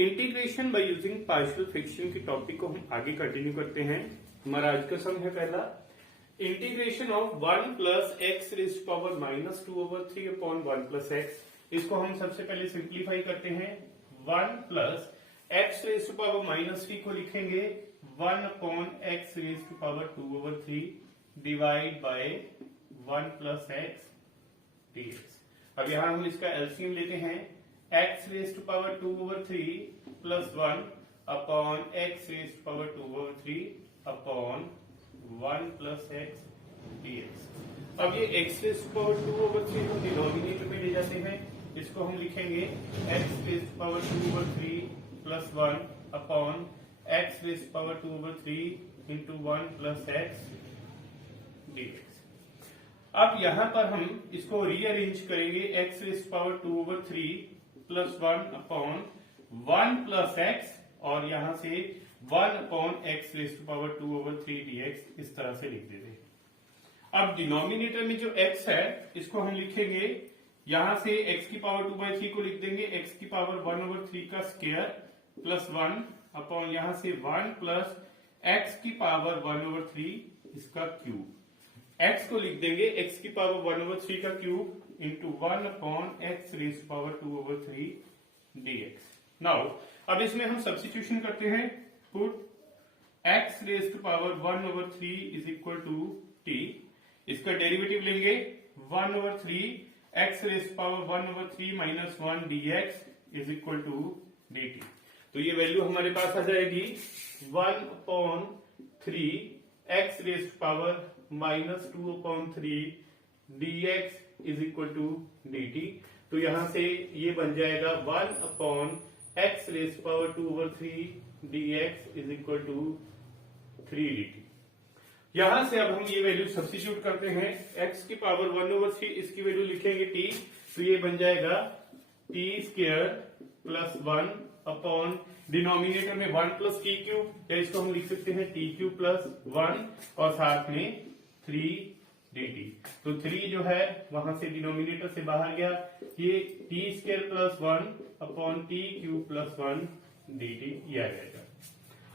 Integration by using partial fraction के topic को हम आगे कंटिन्यू करते हैं। हमारा आज का सम है पहला, integration of 1 plus x raise to power minus 2/3 upon 1 plus x. इसको हम सबसे पहले सिंप्लीफाई करते हैं। 1 plus x raise to power minus 3 को लिखेंगे 1 upon x raise to power 2/3 divide by 1 plus x dx। अब यहां हम इसका एलसीएम लेते हैं। x raise to power 2/3 plus 1 upon x raise to power 2/3 upon 1 plus x dx। अब ये x रेज़ टू पावर 2/3 को डिनोमिनेटर में ले जाते हैं। इसको हम लिखेंगे x raise to power 2/3 plus 1 upon x raise to power 2/3 into 1 plus x dx। अब यहां पर हम इसको रीअरेंज करेंगे। x raise to power 2/3 plus 1 upon 1 plus x और यहां से 1 upon x raise to power 2/3 dx इस तरह से लिख देते हैं। अब डिनोमिनेटर में जो x है इसको हम लिखेंगे, यहां से x की पावर 2/3 को लिख देंगे x की पावर 1/3 का स्क्वायर प्लस 1 अपॉन यहां से 1 प्लस x की पावर 1/3 इसका क्यूब। x को लिख देंगे x की पावर 1/3 का cube into 1 upon x raise to power 2/3 dx। Now अब इसमें हम सब्स्टिट्यूशन करते हैं। Put x raise to power 1/3 is equal to t। इसका डेरिवेटिव लेंगे 1/3 x raise to power 1/3 minus 1 dx is equal to dt। तो ये वैल्यू हमारे पास आ जाएगी 1/3 x raise to power minus 2/3 dx is equal to dt। तो यहां से ये बन जाएगा 1 upon x raise to power 2/3 dx is equal to 3 dt। यहां से अब हम ये वैल्यू सब्स्टिट्यूट करते हैं। x की पावर 1/3 इसकी वैल्यू लिखेंगे t, तो ये बन जाएगा t square plus 1 upon denominator में 1 प्लस टी क्यूब, या इसको हम लिख सकते हैं टी क्यूब प्लस 1 और साथ में 3 dt। तो 3 जो है वहां से डिनोमिनेटर से बाहर गया, ये T square plus 1 upon T cube plus 1 dt ये आ जाएगा।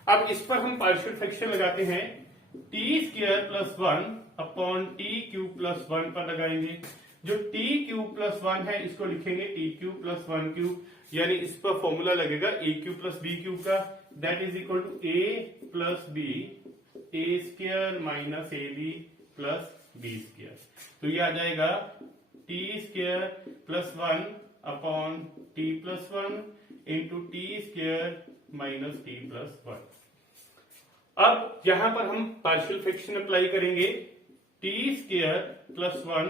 अब इस पर हम पार्शियल फ्रैक्शन लगाते हैं। T square plus 1 upon T cube plus 1 पर लगाएंगे। जो टी क्यूब प्लस 1 है इसको लिखेंगे टी क्यूब प्लस 1 क्यूब, यानी इस पर फॉर्मूला लगेगा a cube plus b cube का, that is equal to a plus b a square minus a b plus b square. तो ये आ जाएगा T square plus 1 upon T plus 1 into T square minus T plus 1। अब यहां पर हम partial fraction apply करेंगे। T square plus 1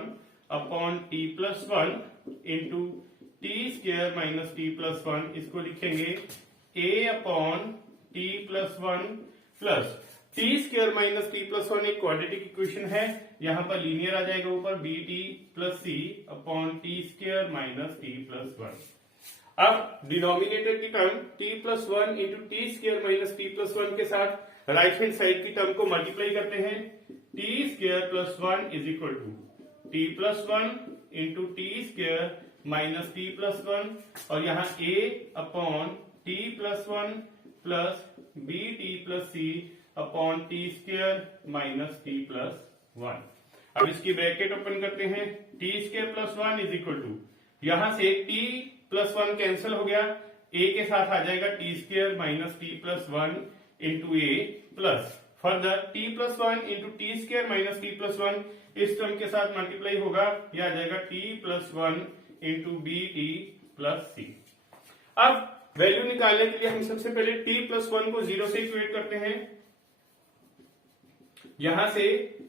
upon T plus 1 into T square minus T plus 1, इसको लिखेंगे a upon T plus 1 plus t square minus T plus 1 एक quadratic equation है, यहां पर लीनियर आ जाएगा ऊपर बी टी प्लस सी upon T square minus T plus 1। अब डिनोमिनेटर की term t plus 1 into T square minus T plus 1 के साथ राइट हैंड साइड की टर्म को मल्टीप्लाई करते हैं। T square plus 1 is equal to T plus 1 into T square minus T plus 1 और यहाँ a upon T plus 1 plus B T plus C upon T square minus T plus 1। अब इसकी bracket open करते हैं। T square plus 1 is equal to, यहां से T plus 1 cancel हो गया, a के साथ आ जाएगा T square minus T plus 1 into ए plus further T plus 1 into T square minus T plus 1 इस टर्म के साथ मल्टीप्लाई होगा, यह आ जाएगा T plus 1 into B T plus C. अब वैल्यू निकालने के लिए हम सबसे पहले t प्लस 1 को 0 से इक्वेट करते हैं। यहां से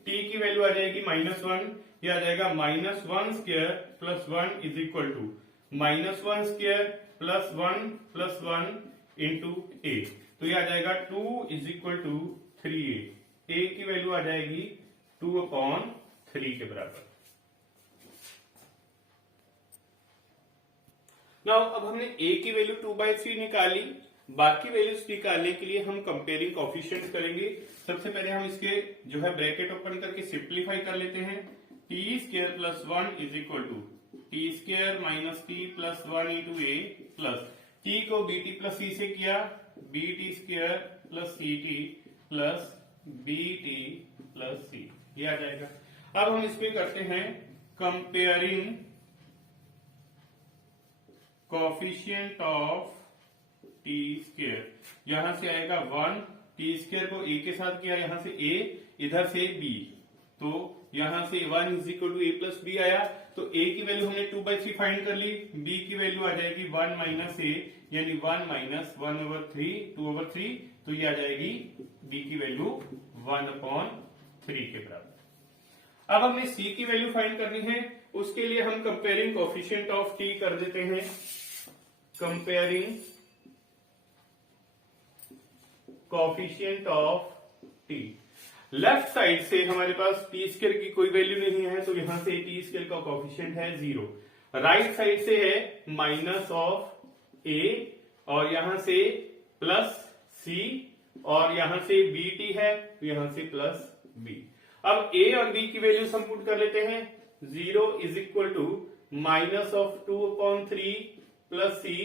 t की वैल्यू आ जाएगी -1, यह आ जाएगा -1 square plus 1 is equal to -1 square plus 1 plus 1 into A. तो यह आ जाएगा 2 is equal to 3a। a की वैल्यू आ जाएगी 2/3 के बराबर। नाउ अब हमने a की वैल्यू 2/3 निकाली। बाकी वैल्यूज निकालने के लिए हम कंपेयरिंग कोएफिशिएंट करेंगे। सबसे पहले हम इसके जो है ब्रैकेट ओपन करके सिंप्लीफाई कर लेते हैं। T square plus 1 is equal to t square minus T plus 1 into A plus t को बी टी प्लस सी से किया, b t square plus c t plus B T plus c, ये आ जाएगा। अब हम इसमें करते हैं comparing coefficient of t square. यहां से आएगा 1, टी स्क्वायर को ए के साथ किया, यहां से ए, इधर से बी, तो यहां से 1 is equal to a plus b आया। तो ए की वैल्यू हमने 2/3 फाइंड कर ली, बी की वैल्यू आ जाएगी 1 माइनस ए, यानी 1 माइनस 1/3, 2/3, तो ये आ जाएगी बी की वैल्यू 1/3 के बराबर। अब हमें सी की वैल्यू फाइंड करनी है, उसके लिए हम कंपेयरिंग कोफिशिएंट ऑफ टी कर देते हैं। Comparing coefficient of T, left side से हमारे पास टी स्क्वायर की कोई वैल्यू नहीं है, तो यहां से टी स्क्वायर का कोफिशिएंट है 0। राइट साइड से है माइनस ऑफ ए, और यहां से प्लस सी, और यहां से बी टी है, तो यहां से प्लस बी। अब ए और बी की वैल्यूज हम पुट कर लेते हैं। 0 is equal to minus of 2/3 plus c,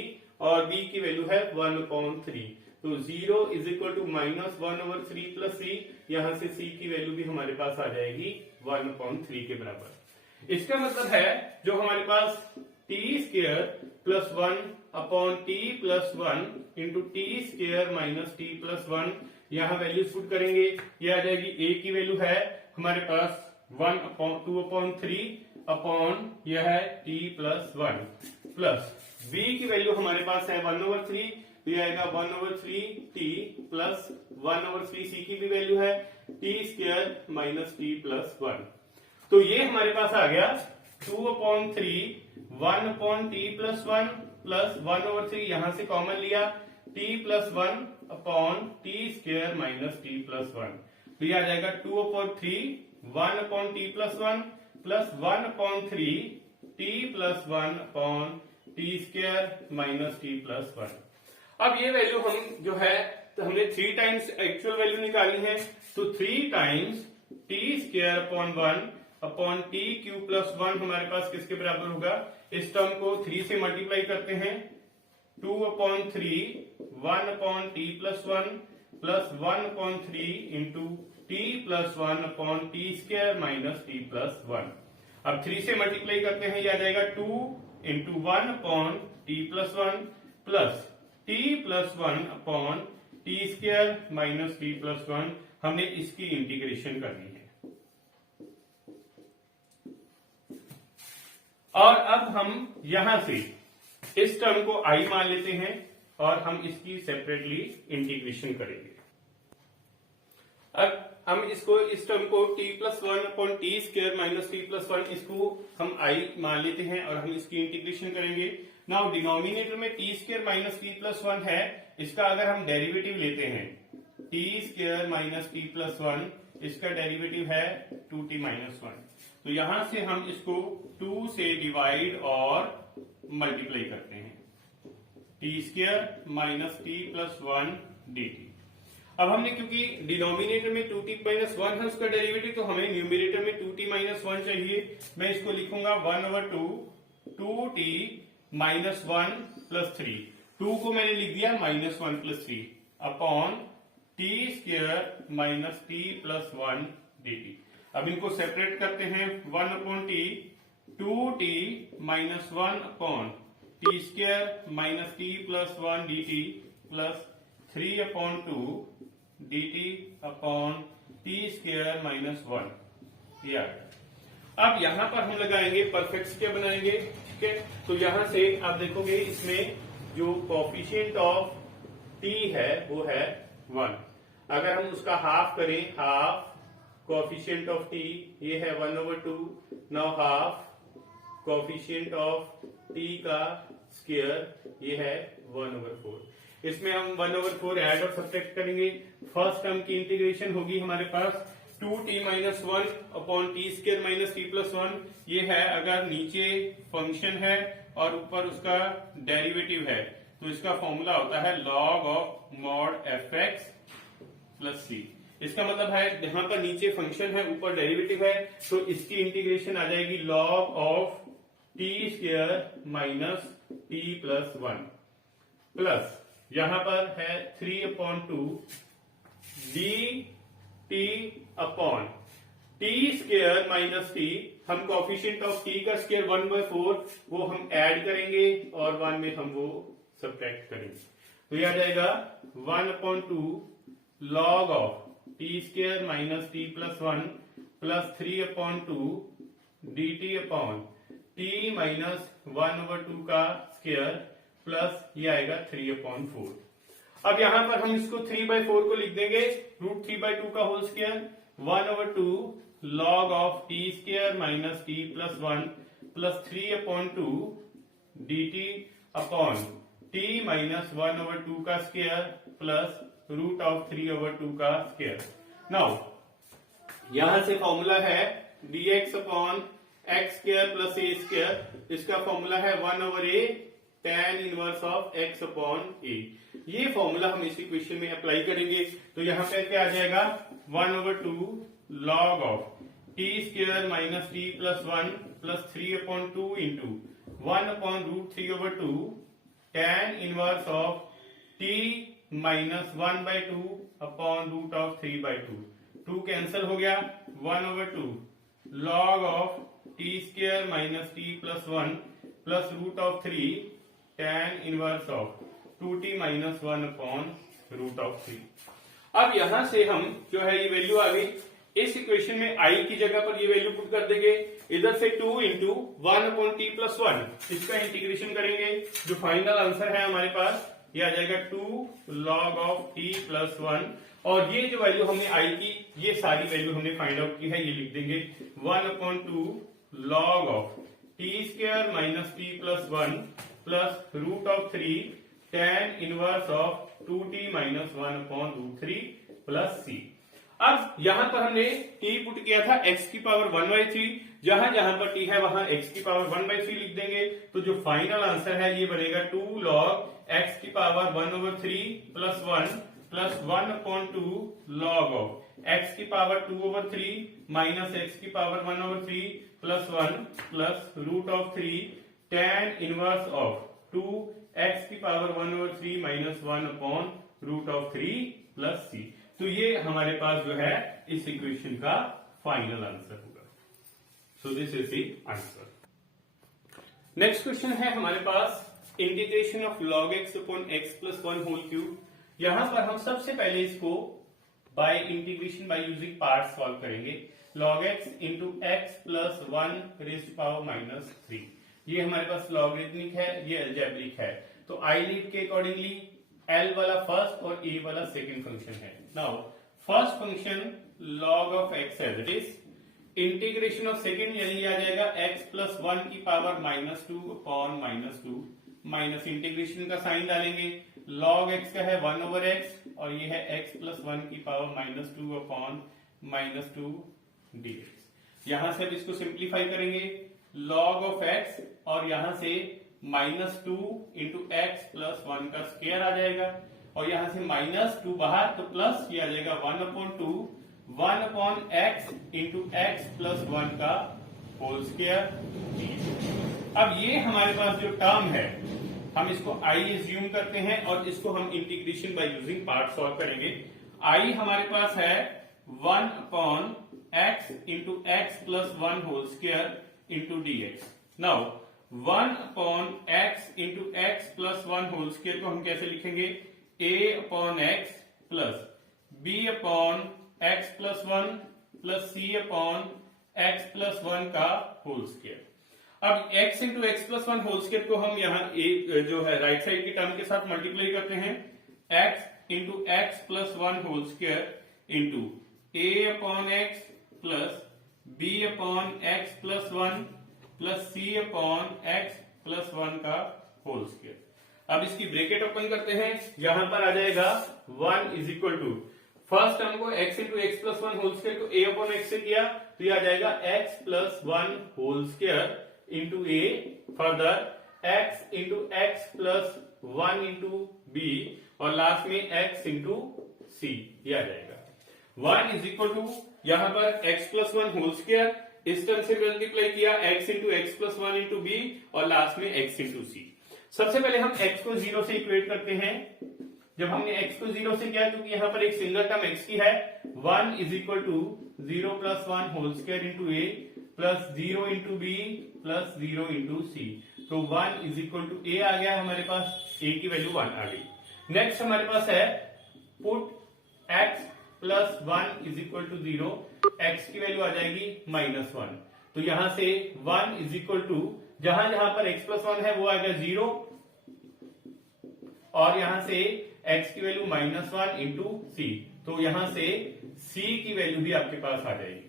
और बी की वैल्यू है 1/3, तो 0 is equal to minus 1/3 plus c, यहां से सी की वैल्यू भी हमारे पास आ जाएगी 1/3 के बराबर। इसका मतलब है जो हमारे पास t square plus 1/t plus 1 into T square minus T plus 1, यहां वैल्यू पुट करेंगे, ये आ जाएगी। ए की वैल्यू है हमारे पास 1/2/3 अपॉन यह है टी प्लस 1, प्लस बी की वैल्यू हमारे पास है 1/3, तो यह आएगा 1/3 टी प्लस 1/3 सी की भी वैल्यू है T square minus T plus 1, तो ये हमारे पास आ गया 2/3 1/t प्लस 1 प्लस 1/3, यहां से कॉमन लिया, t plus 1 upon T square minus T plus 1, तो ये आ जाएगा 2/3 1/t plus 1 plus 1/3 t plus 1 upon T square minus T plus 1। अब ये वैल्यू हम जो है, तो हमने 3 टाइम्स एक्चुअल वैल्यू निकालनी है, तो 3 times T square upon 1 upon T cube plus 1 हमारे पास किसके बराबर होगा, इस टर्म को 3 से मल्टीप्लाई करते हैं, 2/3 1/t plus 1 plus 1/3 into t plus 1 upon T square minus T plus 1। अब 3 से मल्टीप्लाई करते हैं, यह आ जाएगा 2 into 1 upon T plus 1 plus t plus 1 upon T square minus T plus 1, हमने इसकी इंटीग्रेशन करनी है। और अब हम यहां से इस टर्म को आई मान लेते हैं और हम इसकी सेपरेटली इंटीग्रेशन करेंगे। अब हम इसको, इस टर्म को t plus 1 upon T square minus T plus 1, इसको हम आई मान लेते हैं और हम इसकी इंटीग्रेशन करेंगे। नाउ डिनोमिनेटर में t square minus T plus 1 है, इसका अगर हम डेरिवेटिव लेते हैं T square minus T plus 1, इसका डेरिवेटिव है 2t माइनस 1, तो यहां से हम इसको 2 से डिवाइड और मल्टीप्लाई करते हैं, T square minus T plus 1 dt। अब हमने क्योंकि डिनोमिनेटर में 2t माइनस 1 है उसका डेरिवेटिव, तो हमें न्यूमिनेटर में 2t माइनस 1 चाहिए। मैं इसको लिखूंगा 1/2 2t माइनस 1 प्लस 3, 2 को मैंने लिख दिया minus 1 plus 3 upon T square minus T plus 1 dt। अब इनको सेपरेट करते हैं, 1/t 2t minus 1 upon T square minus T plus 1 dt plus 3/2 dt upon T square minus 1, ये आ गया। अब यहां पर हम लगाएंगे परफेक्ट क्या बनाएंगे, ठीक है। तो यहां से आप देखोगे इसमें जो कोफिशिएंट ऑफ t है वो है 1, अगर हम उसका हाफ करें, हाफ कोफिशिएंट ऑफ t ये है 1/2, now half coefficient of t का स्क्वायर ये है 1/4। इसमें हम 1/4 ऐड और सब्ट्रैक्ट करेंगे। फर्स्ट टर्म की इंटीग्रेशन होगी हमारे पास 2t minus 1 upon T square minus T plus 1, ये है अगर नीचे फंक्शन है और ऊपर उसका डेरिवेटिव है, तो इसका फॉर्मूला होता है log of mod fx plus c। इसका मतलब है यहां पर नीचे फंक्शन है ऊपर डेरिवेटिव है, तो इसकी इंटीग्रेशन आ जाएगी log of t square minus T plus 1 plus यहां पर है 3/2 d t upon T square minus T, हम कॉफिशिएंट ऑफ टी का स्क्वायर 1/4 वो हम ऐड करेंगे और 1 में हम वो सब्ट्रैक्ट करेंगे, तो यह आ जाएगा 1/2 log of t square minus T plus 1 plus 3/2 d t upon t minus 1/2 का स्क्वायर प्लस ये आएगा 3/4। अब यहां पर हम इसको 3/4 को लिख देंगे √3/2 का whole square 1/2 log of t square minus T plus 1 plus 3/2 d t upon t minus 1/2 का स्क्वायर प्लस √3/2 का स्क्वायर। नाउ यहां से फॉर्मूला है dx upon x square plus a square, इसका फॉर्मूला है 1/a tan inverse of x upon a। ये formula हम इस इक्वेशन में अप्लाई करेंगे, तो यहाँ पे क्या आ जाएगा 1/2 log of t square minus T plus 1 plus 3/2 into 1/√3/2 tan inverse of t minus 1/2 upon √3/2, 2 cancel हो गया 1/2 log of t square minus T plus 1 plus √3 tan inverse of 2t minus 1 upon √3। अब यहां से हम जो है ये वैल्यू आ गई, इस इक्वेशन में i की जगह पर ये वैल्यू पुट कर देंगे, इधर से 2 इंटू 1/t प्लस 1 इसका इंटीग्रेशन करेंगे, जो फाइनल आंसर है हमारे पास ये आ जाएगा 2 लॉग ऑफ t प्लस 1, और ये जो वैल्यू हमने i की ये सारी वैल्यू हमने फाइंड आउट की है, ये लिख देंगे 1/2 log of t square minus T plus 1 plus √3 tan inverse of 2t minus 1 upon √3 plus c। अब यहां पर हमने t पुट किया था x की पावर 1/3, जहां जहां पर t है वहां x की पावर 1/3 लिख देंगे, तो जो फाइनल आंसर है ये बनेगा 2 लॉग x की power 1/3 plus 1 plus 1/2 log of x की पावर 2/3 माइनस x की power 1/3 plus 1 plus √3 tan inverse of 2 x की power 1/3 minus 1 upon √3 plus c। तो ये हमारे पास जो है इस इक्वेशन का फाइनल आंसर होगा। So this is the answer. Next question है हमारे पास integration of log x upon x plus 1 whole cube. यहां पर हम सबसे पहले इसको by integration by using part solve करेंगे। log x into x plus 1 raise to power minus 3, ये हमारे पास लॉगरिथमिक है, ये अलजेब्रिक है, तो आई लीड के अकॉर्डिंगली L वाला फर्स्ट और A वाला सेकंड फंक्शन है। Now first function log of x as it is, integration of second यानी आ जाएगा x प्लस 1 की power minus 2 upon minus 2, minus integration का साइन डालेंगे, log x का है 1/x और ये है x प्लस 1 की power minus 2 upon minus 2 dx। यहां से अब इसको सिंप्लीफाई करेंगे, log ऑफ x और यहां से -2 इंटू एक्स प्लस 1 का स्क्वायर आ जाएगा, और यहां से -2 बाहर तो प्लस ये आ जाएगा 1/2 1/x इंटू एक्स प्लस 1 का होल स्क्वायर। अब ये हमारे पास जो टर्म है हम इसको i एज्यूम करते हैं और इसको हम integration by using part solve करेंगे। i हमारे पास है 1/x into x plus 1 whole square into dx। Now 1/x into x plus 1 whole square को हम कैसे लिखेंगे, a/x plus b/x plus 1 plus c/x plus 1 का होल स्क्वायर। अब x into x plus 1 whole square को हम यहाँ a जो है राइट साइड की टर्म के साथ मल्टीप्लाई करते हैं, x into x plus 1 whole square into a/x plus b/x plus 1 plus c/x plus 1 का होल स्क्वायर। अब इसकी ब्रैकेट ओपन करते हैं, यहां पर आ जाएगा 1 is equal to first term को x into x plus 1 whole square को a/x से किया तो ये आ जाएगा x plus 1 whole square into a, further x into x plus 1 into b और लास्ट में x इंटू c, ये आ जाएगा 1 इज इक्वल टू यहां पर x प्लस 1 होल स्क्वायर इस टर्म से मल्टीप्लाई किया x into x plus 1 into b और लास्ट में x इंटू सी। सबसे पहले हम x को 0 से इक्वेट करते हैं। जब हमने x को 0 से किया, क्योंकि यहाँ पर एक सिंगल टर्म x की है, 1 is equal to 0 plus 1 whole square into A plus 0 into b plus 0 into c. तो 1 इज इक्वल टू ए आ गया हमारे पास, a की वैल्यू 1 आ गई। नेक्स्ट हमारे पास है put x plus 1 is equal to 0, x की वैल्यू आ जाएगी -1। तो यहां से 1 इज इक्वल टू, जहां जहां पर x प्लस 1 है वो आएगा 0, और यहां से x की वैल्यू -1 इंटू सी। तो यहां से c की वैल्यू भी आपके पास आ जाएगी।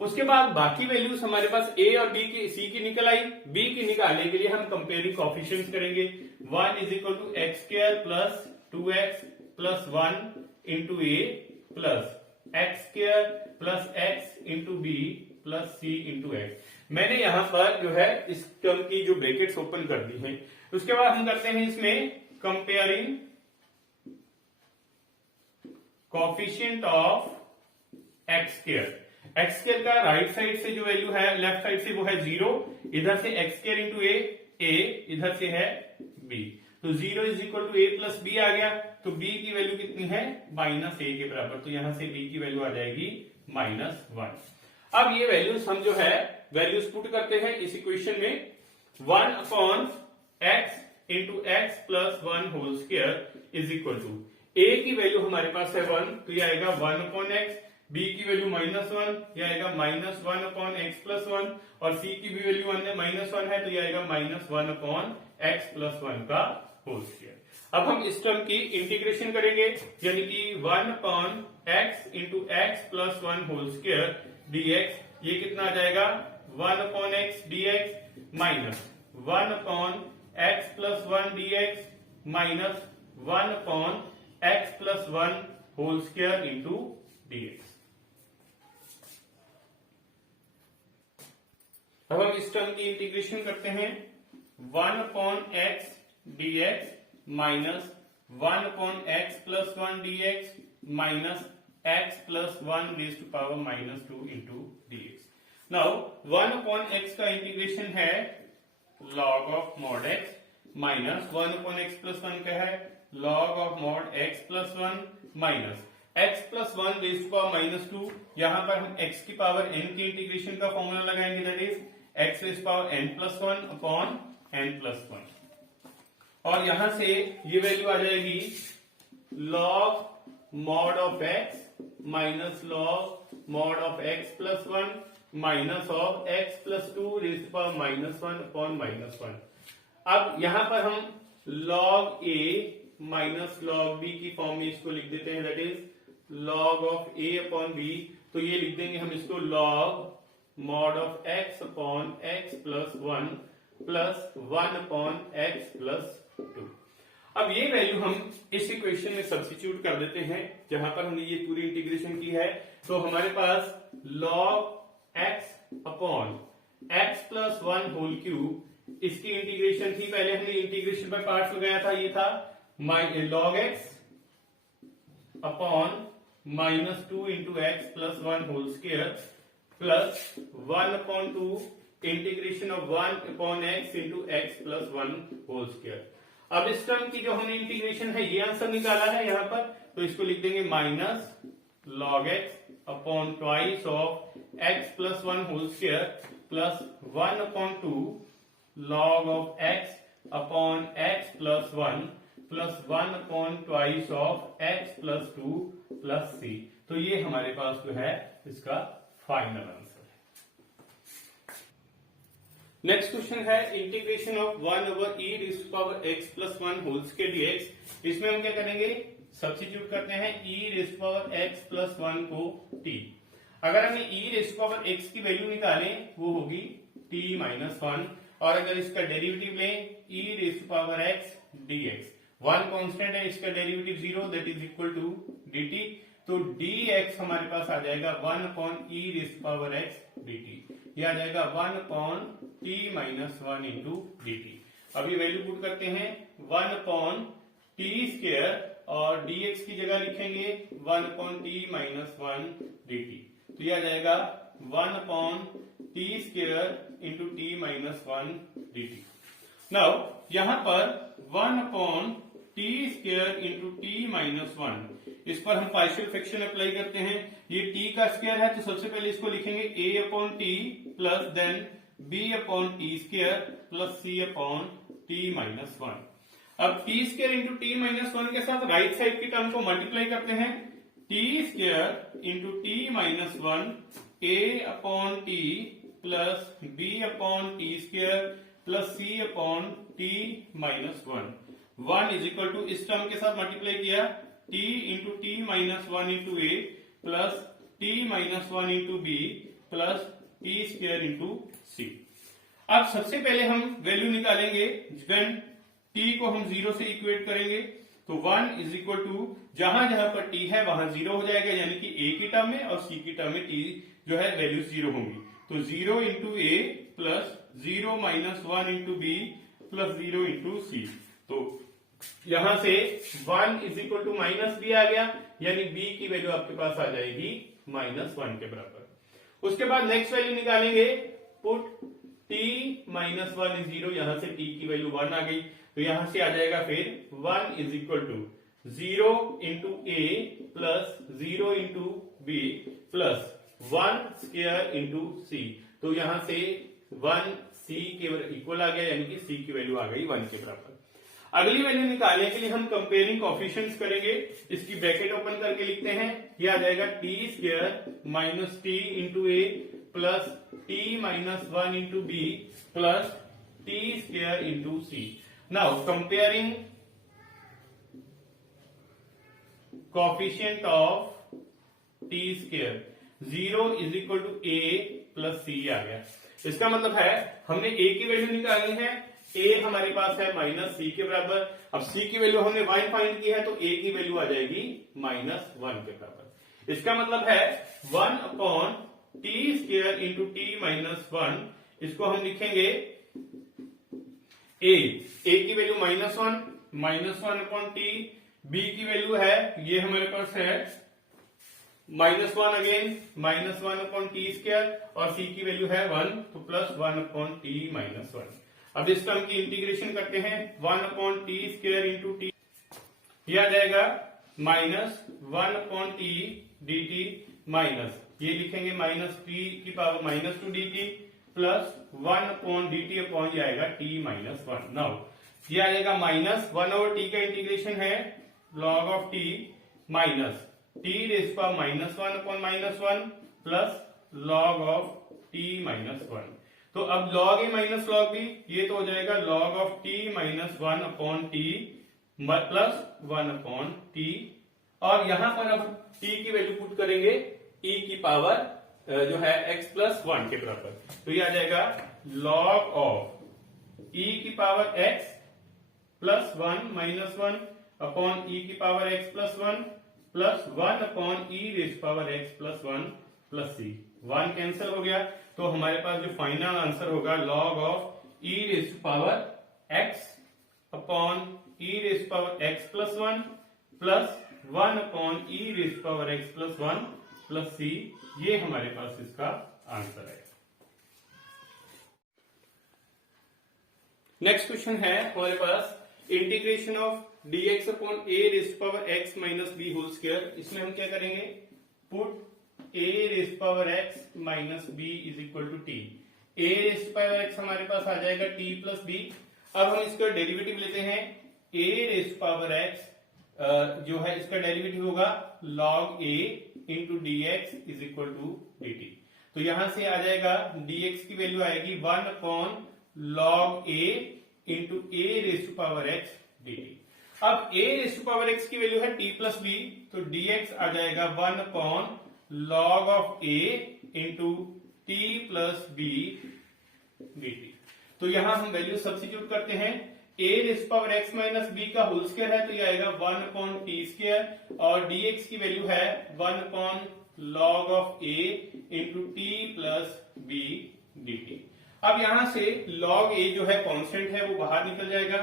उसके बाद बाकी वैल्यूज हमारे पास a और b की, c की निकल आई, b की निकालने के लिए हम कंपेयरिंग कोएफिशिएंट्स करेंगे। 1 is equal to x square plus 2x plus 1 into A plus x square plus x into b plus c into x. मैंने यहां पर जो है इस टर्म की जो ब्रैकेट्स ओपन कर दी हैं। उसके बाद हम करते हैं इसमें comparing coefficient of x square. X square का राइट साइड से जो वैल्यू है, लेफ्ट साइड से वो है 0, इधर से एक्स स्क्वायर इंटू ए, इधर से है b। तो 0 is equal to a plus b आ गया। तो b की वैल्यू कितनी है, -a के बराबर। तो यहां से b की वैल्यू आ जाएगी -1। अब ये वैल्यूज हम जो है वैल्यूज पुट करते हैं इस इक्वेशन में। 1 upon x into x plus 1 whole square is equal to, a की वैल्यू हमारे पास है 1, तो ये आएगा 1 अपॉन एक्स, b की वैल्यू -1, ये आएगा -1 अपॉन एक्स प्लस 1, और c की भी वैल्यू -1 है, तो ये आएगा -1 अपॉन एक्स प्लस 1 का होल स्क्वायर। अब हम इस टर्म की इंटीग्रेशन करेंगे, यानी कि 1 upon x into x plus 1 whole square dx, ये कितना आ जाएगा 1 upon x dx minus 1 upon x plus 1 dx minus 1 upon x plus 1 whole square into dx। अब हम इस टर्म की इंटीग्रेशन करते हैं। 1 upon x dx minus 1 upon x plus 1 dx minus x plus 1 raise to power -2 into dx। Now 1 upon x का integration है log of mod x minus 1 upon x plus 1 का है log of mod x plus 1 minus x plus 1 raise to power -2। यहां पर हम x की power n की integration का फॉर्मूला लगाएंगे, that is x raise power n plus 1 upon n plus 1, और यहां से ये वैल्यू आ जाएगी log mod of x minus log mod of x plus 1 minus of x plus 2 raise to power -1 upon -1। अब यहां पर हम log a minus log b की फॉर्म में इसको लिख देते हैं, that is log of a upon b। तो ये लिख देंगे हम इसको log mod of x upon x plus 1 plus 1 upon x plus 2। अब ये वैल्यू हम इस इक्वेशन में सब्स्टिट्यूट कर देते हैं, जहां पर हमने ये पूरी इंटीग्रेशन की है। तो हमारे पास log x upon x plus 1 whole cube, इसकी इंटीग्रेशन थी, पहले हमने इंटीग्रेशन बाय पार्ट्स लगाया था, ये था log x upon -2 into x plus 1 whole square plus 1 upon 2 integration of 1 upon x into x plus 1 whole square. अब इस टर्म की जो हमने इंटीग्रेशन है, ये आंसर निकाला है यहां पर, तो इसको लिख देंगे minus log x upon twice of x plus 1 whole square plus 1 upon 2 log of x upon x plus 1 plus 1 upon twice of x plus 2 plus c। तो ये हमारे पास जो है इसका फाइनल आंसर है। नेक्स्ट क्वेश्चन है integration of 1 over e raise to power x plus 1 whole square dx। इसमें हम क्या करेंगे, सब्स्टिट्यूट करते हैं e raise to power x plus 1 को t। अगर हमें e raise to power x की वैल्यू निकालें, वो होगी t माइनस 1, और अगर इसका डेरिवेटिव लें e raise to power x dx, 1 constant है, इसका derivative 0, that is equal to dt। तो dx हमारे पास आ जाएगा 1 upon e raise to power x dt, ये आ जाएगा 1 upon t minus 1 into dt। अभी वैल्यू पुट करते हैं, 1 अपॉन t स्क्वायर, और dx की जगह लिखेंगे 1 अपॉन t माइनस 1 dt। तो ये आ जाएगा 1 upon t square into t minus 1 dt। Now यहां पर 1 upon T square into t minus 1, इस पर हम पार्शियल फ्रैक्शन अप्लाई करते हैं। ये टी का स्क्वायर है तो सबसे पहले इसको लिखेंगे a upon T plus then b upon T square plus c upon t minus 1। अब t square into t minus 1 के साथ राइट साइड की टर्म को मल्टीप्लाई करते हैं। T square into t minus 1 a upon T plus b upon T square plus c upon t minus 1 is equal to इस term के साथ multiply किया t into t minus 1 into ए plus t minus 1 into b plus t square into c. अब सबसे पहले हम value निकालेंगे when t को हम 0 से इक्वेट करेंगे तो 1 इज इक्वल टू जहां जहां पर t है वहां 0 हो जाएगा, यानी कि a की टर्म में और c की टर्म में t जो है वैल्यू 0 होंगी। तो 0 इंटू ए plus 0 minus 1 into b plus 0 into c. तो यहां से 1 is equal to minus b आ गया, यानी b की वैल्यू आपके पास आ जाएगी माइनस 1 के बराबर। उसके बाद नेक्स्ट वैल्यू निकालेंगे, पुट t माइनस 1 इज 0, यहां से t की वैल्यू 1 आ गई तो यहां से आ जाएगा फिर 1 is equal to 0 into A plus 0 into b plus 1 square into c. तो यहां से 1 c के इक्वल आ गया, यानी कि c की वैल्यू आ गई 1 के बराबर। अगली वैल्यू निकालने के लिए हम कंपेयरिंग कोएफिशिएंट्स करेंगे। इसकी ब्रैकेट ओपन करके लिखते हैं, ये आ जाएगा T square minus t into A plus t minus 1 into b plus t square into c. Now comparing coefficient of t square 0 is equal to a plus c आ गया। इसका मतलब है हमने a की वैल्यू निकालनी है, a हमारे पास है माइनस सी के बराबर। अब c की वैल्यू हमने 1 फाइंड की है तो a की वैल्यू आ जाएगी माइनस 1 के बराबर। इसका मतलब है 1 upon T square into t minus 1, इसको हम लिखेंगे a की value minus 1 upon T, b की वैल्यू है ये हमारे पास है minus 1 again minus 1 upon T square और c की वैल्यू है 1 तो प्लस 1 अपॉन टी माइनस 1। अब इस टर्म की इंटीग्रेशन करते हैं, 1 upon T square into T, यह आ जाएगा minus 1 upon T D T minus ये लिखेंगे माइनस टी की power minus 2 D T plus 1 upon D t upon ये आएगा टी माइनस 1। नाउ ये आएगा माइनस 1 ओवर टी का इंटीग्रेशन है log of t minus T raise power minus 1 upon minus 1 plus log of t minus 1। तो अब log ए minus log B ये तो हो जाएगा log of t minus 1 upon T plus 1 upon T, और यहां पर अब टी की वैल्यू पुट करेंगे e की पावर जो है x प्लस 1 के बराबर। तो ये आ जाएगा लॉग ऑफ e की power x plus 1 minus 1 upon e की power x plus 1 plus 1 upon e rays power x plus 1 plus c। 1 cancel हो गया तो हमारे पास जो फाइनल आंसर होगा log of e rays power x upon e rays power x plus 1 plus 1 upon e rays power x plus 1 plus c, ये हमारे पास इसका आंसर है। नेक्स्ट क्वेश्चन है हमारे पास integration of dx upon a raise power x minus b whole square. इसमें हम क्या करेंगे, put a raise power x minus b is equal to t. a raise power x हमारे पास आ जाएगा t प्लस b। अब हम इसका डेरिवेटिव लेते हैं, a रेज़ पावर x जो है इसका डेरिवेटिव होगा log a into d x is equal to d t. तो यहां से आ जाएगा dx की वैल्यू आएगी 1 upon log a into a raise to power x dt। अब a raise to power x की वैल्यू है t प्लस b, तो dx आ जाएगा 1 upon log of a into t plus b dt। तो यहां हम वैल्यू सब्स्टिट्यूट करते हैं, a raise power x minus b का होल स्क्वायर है तो ये आएगा 1 अपॉन टी स्क्वायर और dx की वैल्यू है 1 upon log of a into t plus b dt। अब यहां से log a जो है कांस्टेंट है वो बाहर निकल जाएगा,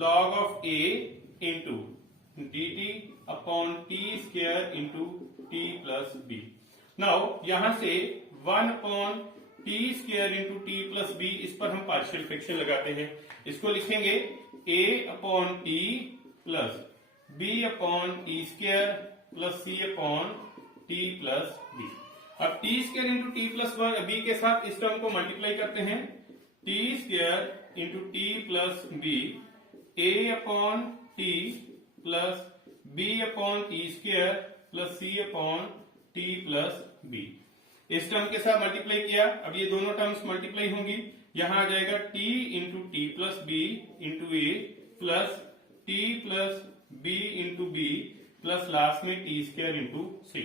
log of a into dt upon T square into t plus b। Now यहां से 1 upon T square into t plus b, इस पर हम पार्शियल फ्रैक्शन लगाते हैं। इसको लिखेंगे a upon T plus b upon T square plus C upon T plus b. अब t square into t plus b के साथ इस टर्म को मल्टीप्लाई करते हैं, T square into t plus b, ए upon T plus b upon T square plus सी upon T plus b. इस term के साथ मल्टीप्लाई किया, अब ये दोनों टर्म्स मल्टीप्लाई होंगी, यहां आ जाएगा t into t plus b into ए plus t plus b into b plus last में t square into c.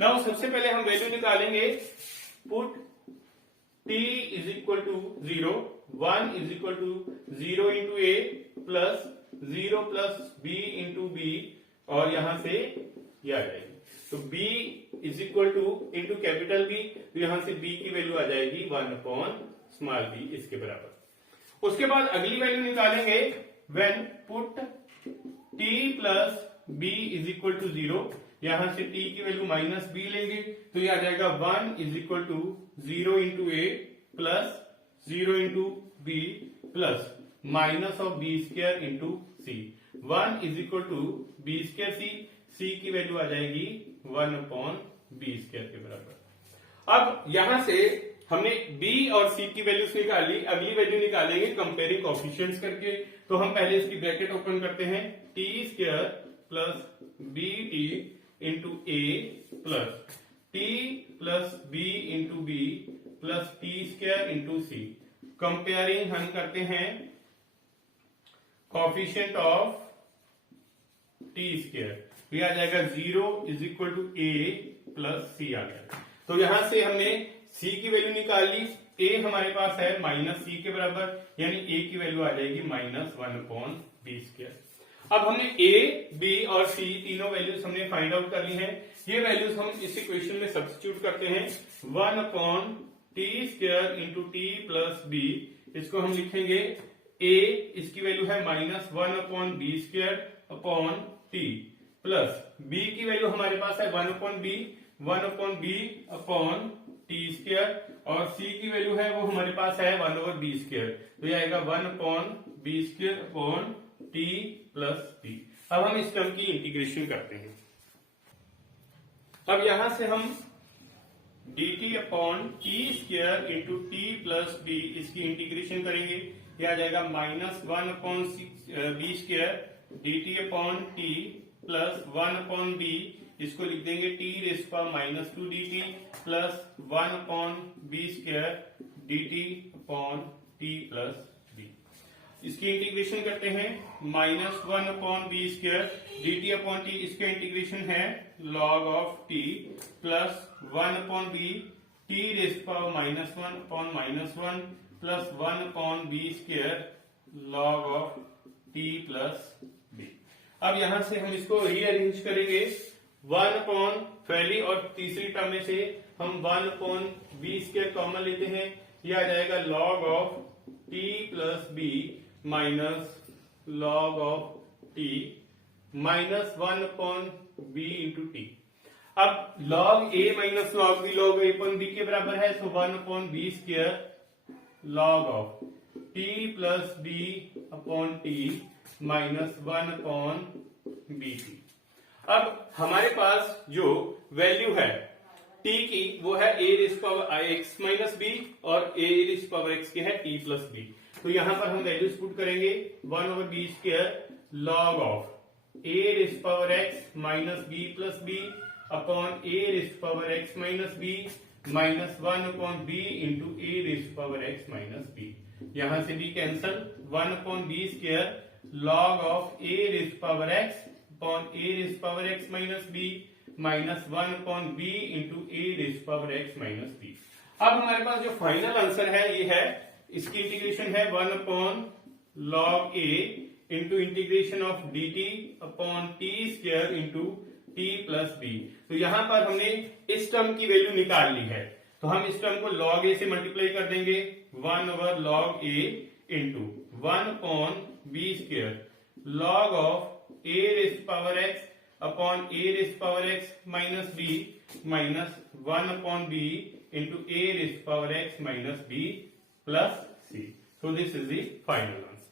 Now सबसे पहले हम वैल्यू निकालेंगे, put t is equal to 0, 1 is equal to 0 into A plus 0 plus b into b, और यहां से ये आ जाएगी, तो b is equal to into capital B, तो यहां से b की वैल्यू आ जाएगी 1 अपॉन स्मॉल b, इसके बराबर। उसके बाद अगली वैल्यू निकालेंगे, when put t plus b is equal to 0, यहां से t की वैल्यू माइनस b लेंगे, तो ये आ जाएगा 1 is equal to 0 into A plus 0 into b plus minus of b square into c, 1 is equal to b square c की value आ जाएगी 1 अपॉन बी स्क्वायर के बराबर। अब यहां से हमने b और c की वैल्यूज निकाली, अगली वैल्यू निकालेंगे कंपेयरिंग कोएफिशिएंट्स करके। तो हम पहले इसकी ब्रैकेट ओपन करते हैं, T square plus B t into ए plus t plus b into b plus t square into c. Comparing हम करते हैं कोएफिशिएंट ऑफ टी स्क्वायर, तो यह आ जाएगा 0 is equal to a plus c आ गया। तो यहां से हमने c की वैल्यू निकाल ली, a हमारे पास है माइनस सी के बराबर, यानी a की वैल्यू आ जाएगी माइनस 1 अपॉन बी स्क्वायर। अब हमने a, b और c तीनों वैल्यूज हमने फाइंड आउट कर ली हैं। ये वैल्यूज हम इस इक्वेशन में सब्स्टिट्यूट करते हैं, 1 upon T square into t plus b, इसको हम लिखेंगे a, इसकी वैल्यू है minus 1 upon b square upon T plus b की वैल्यू हमारे पास है 1 upon b upon T square, और c की वैल्यू है वो हमारे पास है 1 ओवर बी स्क्वायर, तो ये आएगा 1 upon b square upon T plus b. अब हम इस टर्म की इंटीग्रेशन करते हैं। अब यहां से हम dt upon T square into t plus b, इसकी इंटीग्रेशन करेंगे, ये आ जाएगा minus 1 upon b square dt upon T plus 1 upon b, इसको लिख देंगे t raise power minus 2 dt plus 1 upon b square dt upon T plus b. इसकी integration करते हैं, minus 1 upon b square dt upon t, इसका integration है log of t plus 1 upon b T raise power minus 1 upon minus 1 plus 1 upon b square log of t plus b. अब यहां से हम इसको रीअरेंज करेंगे, 1 अपॉन पहली और तीसरी टर्म में से हम 1 अपॉन बी स्क्वायर कॉमन लेते हैं, यह आ जाएगा log of t plus b minus log of t minus 1 upon b into t. अब log a minus log b log a upon b के बराबर है, तो 1 upon b square log of t plus b upon t minus 1 upon b t. अब हमारे पास जो value है t की वो है a raise power x minus b और a रेज़ पावर x के है t प्लस b। तो यहां पर हम वैल्यूज पुट करेंगे, 1 over b square log of a raise power x minus b plus b upon a raise power x minus b minus 1 upon b into a raise power x minus b। यहां से b cancel, 1 upon b square log of a raise power x upon a raise power x minus b minus 1 upon b into a raise power x minus b। अब हमारे पास जो final answer है ये है, इसकी इंटीग्रेशन है 1 upon log a into integration of dt upon T square into t plus b. तो यहां पर हमने इस टर्म की वैल्यू निकाल ली है, तो हम इस टर्म को log a से मल्टीप्लाई कर देंगे, 1 over log a into 1 upon b square log of a raise power x upon a raise power x minus b minus 1 upon b into a raised to power x minus b plus c. So this is the final answer.